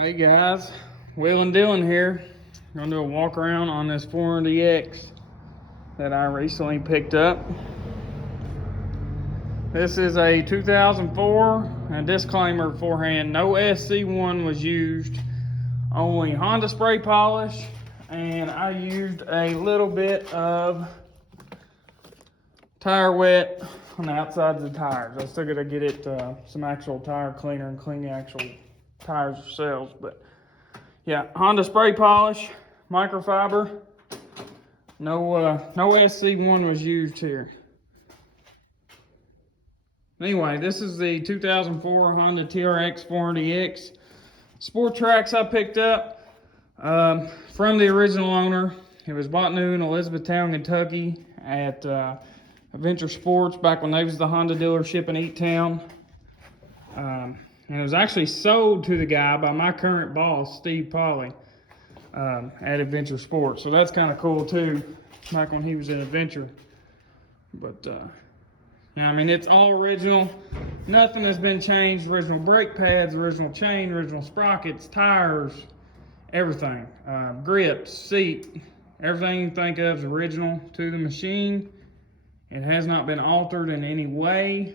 Hey guys, Will and Dylan here. I'm gonna do a walk around on this 400X that I recently picked up. This is a 2004, and disclaimer beforehand, no SC1 was used, only Honda spray polish, and I used a little bit of tire wet on the outsides of the tires. I still gotta get it some actual tire cleaner and clean the actual tires themselves, but yeah, Honda spray polish, microfiber. No SC1 was used here. Anyway, this is the 2004 Honda TRX 400X Sport Tracks I picked up from the original owner. It was bought new in Elizabethtown, Kentucky at Adventure Sports back when they was the Honda dealership in E-Town. And it was actually sold to the guy by my current boss, Steve Polly, at Adventure Sports. So that's kind of cool too, back when he was at Adventure. But yeah, I mean, it's all original. Nothing has been changed. Original brake pads, original chain, original sprockets, tires, everything. Grips, seat, everything you think of is original to the machine. It has not been altered in any way.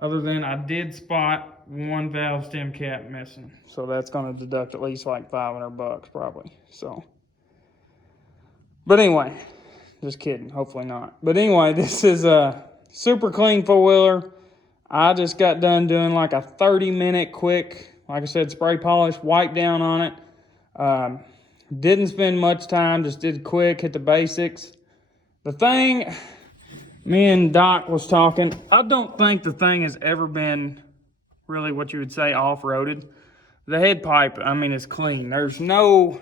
Other than I did spot one valve stem cap missing. So that's going to deduct at least like $500 probably. So, but anyway, just kidding. Hopefully not. But anyway, this is a super clean four-wheeler. I just got done doing like a 30-minute quick, like I said, spray polish, wipe down on it. Didn't spend much time, just did quick, hit the basics. The thing, me and Doc was talking, I don't think the thing has ever been really what you would say off-roaded. The head pipe, I mean, is clean. There's no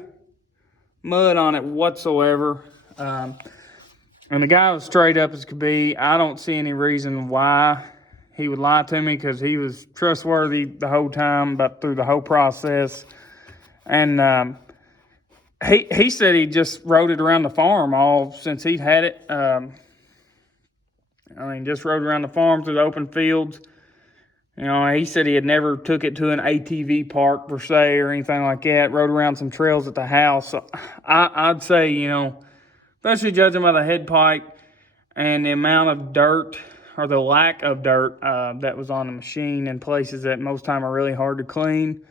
mud on it whatsoever. And the guy was straight up as could be. I don't see any reason why he would lie to me, because he was trustworthy the whole time, but through the whole process. And he said he just rode it around the farm all since he'd had it. I mean, just rode around the farm through the open fields. You know, he said he had never took it to an ATV park per se or anything like that. Rode around some trails at the house. So I'd say, you know, especially judging by the head pipe and the amount of dirt or the lack of dirt that was on the machine in places that most time are really hard to clean,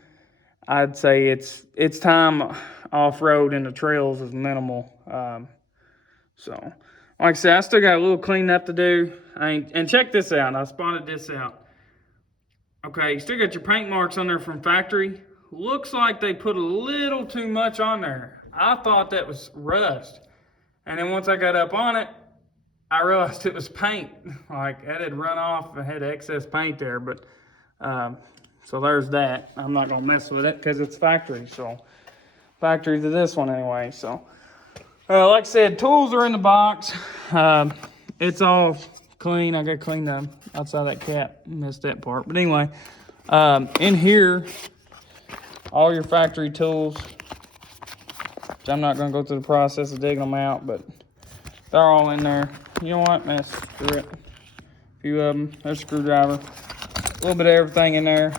I'd say it's time off-road and the trails is minimal. So, like I said, I still got a little cleanup to do. And check this out. I spotted this out. Okay, you still got your paint marks on there from factory. Looks like they put a little too much on there. I thought that was rust. And then once I got up on it, I realized it was paint. Like, that had run off and had excess paint there. But, so there's that. I'm not going to mess with it because it's factory. So, factory to this one anyway. So, like I said, tools are in the box. It's all clean. I got to clean the outside that cap. Missed that part. But anyway, in here, all your factory tools. Which I'm not going to go through the process of digging them out, but they're all in there. You know what? Man, screw it. A few of them. There's a screwdriver. A little bit of everything in there.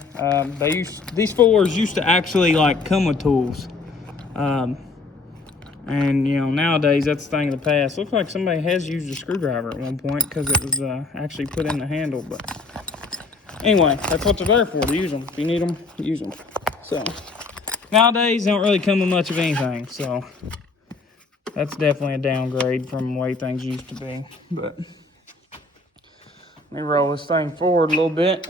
These fours used to actually like come with tools. And, you know, nowadays, that's the thing of the past. Looks like somebody has used a screwdriver at one point because it was actually put in the handle. But anyway, that's what they're there for, to use them. If you need them, use them. So, nowadays, they don't really come with much of anything. So, that's definitely a downgrade from the way things used to be. But, let me roll this thing forward a little bit.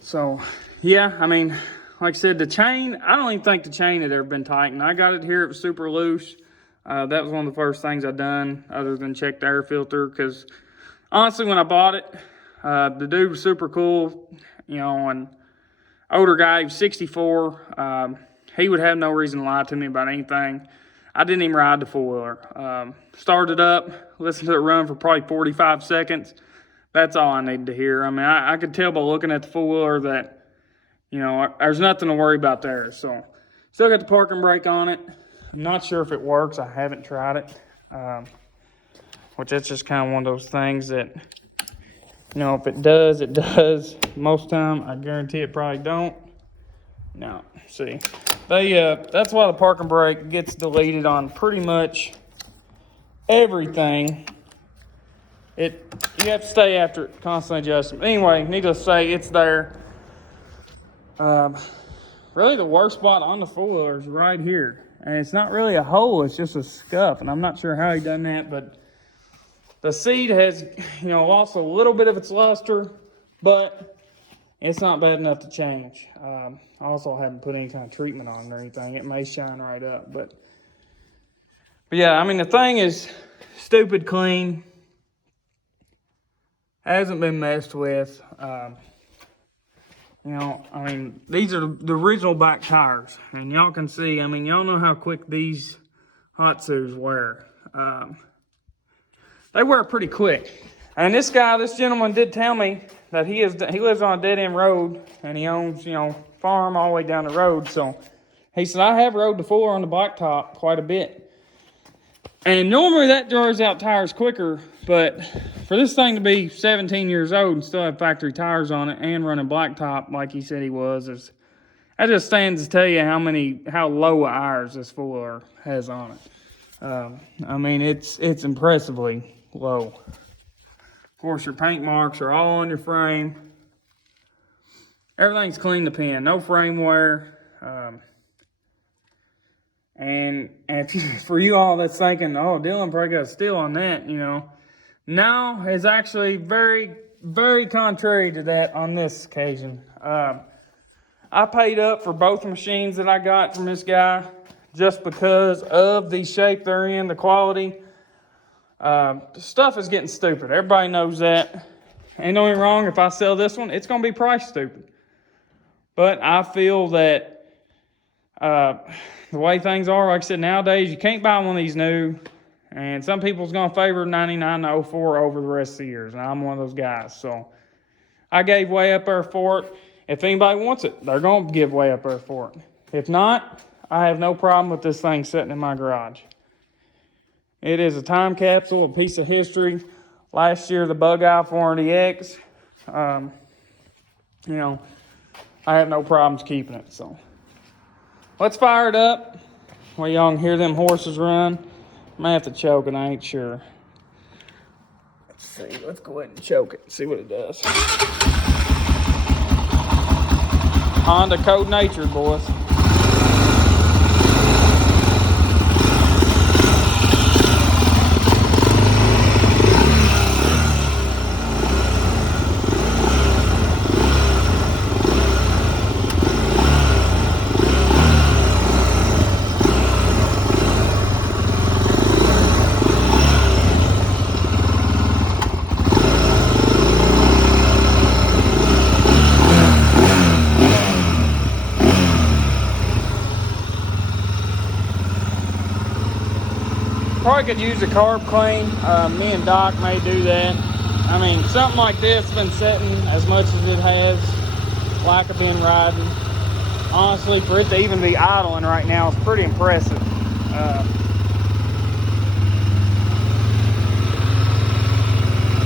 So, yeah, I mean, like I said, the chain, I don't even think the chain had ever been tightened. I got it here, it was super loose. That was one of the first things I done other than check the air filter, because honestly, when I bought it, the dude was super cool, you know, and older guy, he was 64. He would have no reason to lie to me about anything. I didn't even ride the four-wheeler. Started up, listened to it run for probably 45 seconds. That's all I needed to hear. I mean, I could tell by looking at the four-wheeler that, you know, there's nothing to worry about there. So, still got the parking brake on it. I'm not sure if it works. I haven't tried it. Which that's just kind of one of those things that You know, if it does, it does. Most time, I guarantee it probably don't. No, see. That's why the parking brake gets deleted on pretty much everything. You have to stay after it, constantly adjusting. Anyway, needless to say, it's there. Really, the worst spot on the four-wheeler is right here. And it's not really a hole, it's just a scuff. And I'm not sure how he done that, but the seat has, lost a little bit of its luster, but it's not bad enough to change. I also haven't put any kind of treatment on it or anything. It may shine right up, but yeah, I mean, the thing is stupid clean. Hasn't been messed with. I mean, these are the original back tires, and y'all can see, I mean, y'all know how quick these Hatsus wear. They wear pretty quick. And this gentleman did tell me that he lives on a dead-end road, and he owns, farm all the way down the road. So he said, I have rode the Fuller on the blacktop quite a bit. And normally that dries out tires quicker, but for this thing to be 17 years old and still have factory tires on it and running blacktop like he said he was, that just stands to tell you how low hours this Fuller has on it. I mean, it's impressively low. Of course, your paint marks are all on your frame. Everything's clean to pin, no frame wear. And for you all that's thinking, oh, Dylan probably got a steal on that, no, it's actually very, very contrary to that on this occasion. I paid up for both machines that I got from this guy just because of the shape they're in, the quality. The stuff is getting stupid. Everybody knows that. Ain't no wrong. If I sell this one, it's going to be price stupid. But I feel that the way things are, like I said, nowadays, you can't buy one of these new. And some people's going to favor 99 to 04 over the rest of the years. And I'm one of those guys. So I gave way up there for it. If anybody wants it, they're going to give way up there for it. If not, I have no problem with this thing sitting in my garage. It is a time capsule, a piece of history. Last year, the Bug Eye 400X. I have no problems keeping it. So let's fire it up where y'all can hear them horses run. I may have to choke it, I ain't sure. Let's see, let's go ahead and choke it and see what it does. Honda Code Natured, boys. Probably could use a carb clean. Me and Doc may do that. I mean, something like this has been sitting as much as it has, like I've been riding. Honestly, for it to even be idling right now is pretty impressive.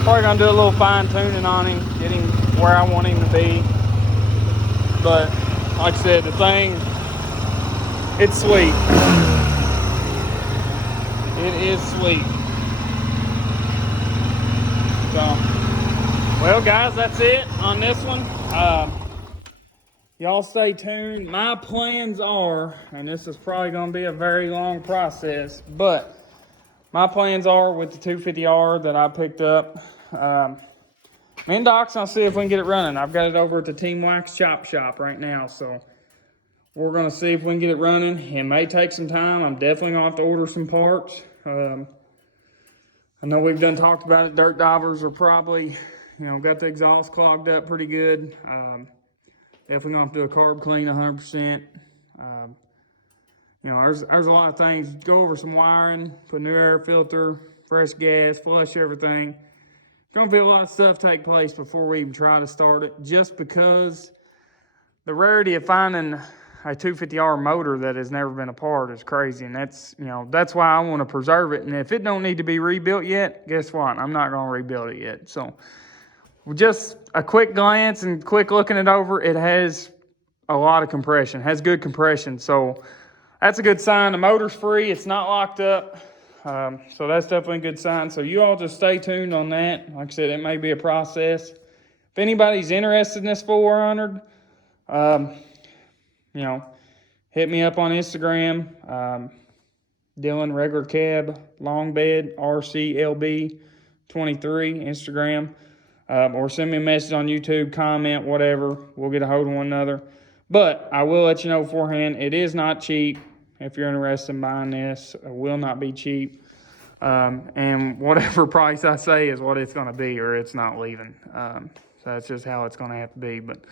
Probably gonna do a little fine tuning on him, get him where I want him to be. But like I said, the thing, it's sweet. It is sweet. So, well, guys, that's it on this one. Y'all stay tuned. My plans are, and this is probably going to be a very long process, but my plans are with the 250R that I picked up. Me and Doc's, I'll see if we can get it running. I've got it over at the Team Wax Chop Shop right now, so we're going to see if we can get it running. It may take some time. I'm definitely going to have to order some parts. I know we've talked about it. Dirt divers are probably, got the exhaust clogged up pretty good. Definitely going to have to do a carb clean 100%. There's a lot of things. Go over some wiring, put a new air filter, fresh gas, flush everything. Going to be a lot of stuff take place before we even try to start it, just because the rarity of finding a 250R motor that has never been apart is crazy, and that's why I want to preserve it. And if it don't need to be rebuilt yet, guess what? I'm not going to rebuild it yet. So just a quick glance and quick looking it over, it has a lot of compression, has good compression. So that's a good sign. The motor's free, it's not locked up. So that's definitely a good sign. So you all just stay tuned on that. Like I said, it may be a process. If anybody's interested in this 400, you know, hit me up on Instagram. Dylan Regular Cab Long Bed RCLB 23 Instagram. Or send me a message on YouTube, comment, whatever. We'll get a hold of one another. But I will let you know beforehand, it is not cheap. If you're interested in buying this, it will not be cheap. And whatever price I say is what it's going to be, or it's not leaving. So that's just how it's going to have to be. But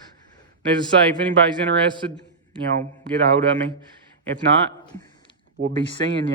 needless to say, if anybody's interested, you know, get a hold of me. If not, we'll be seeing you.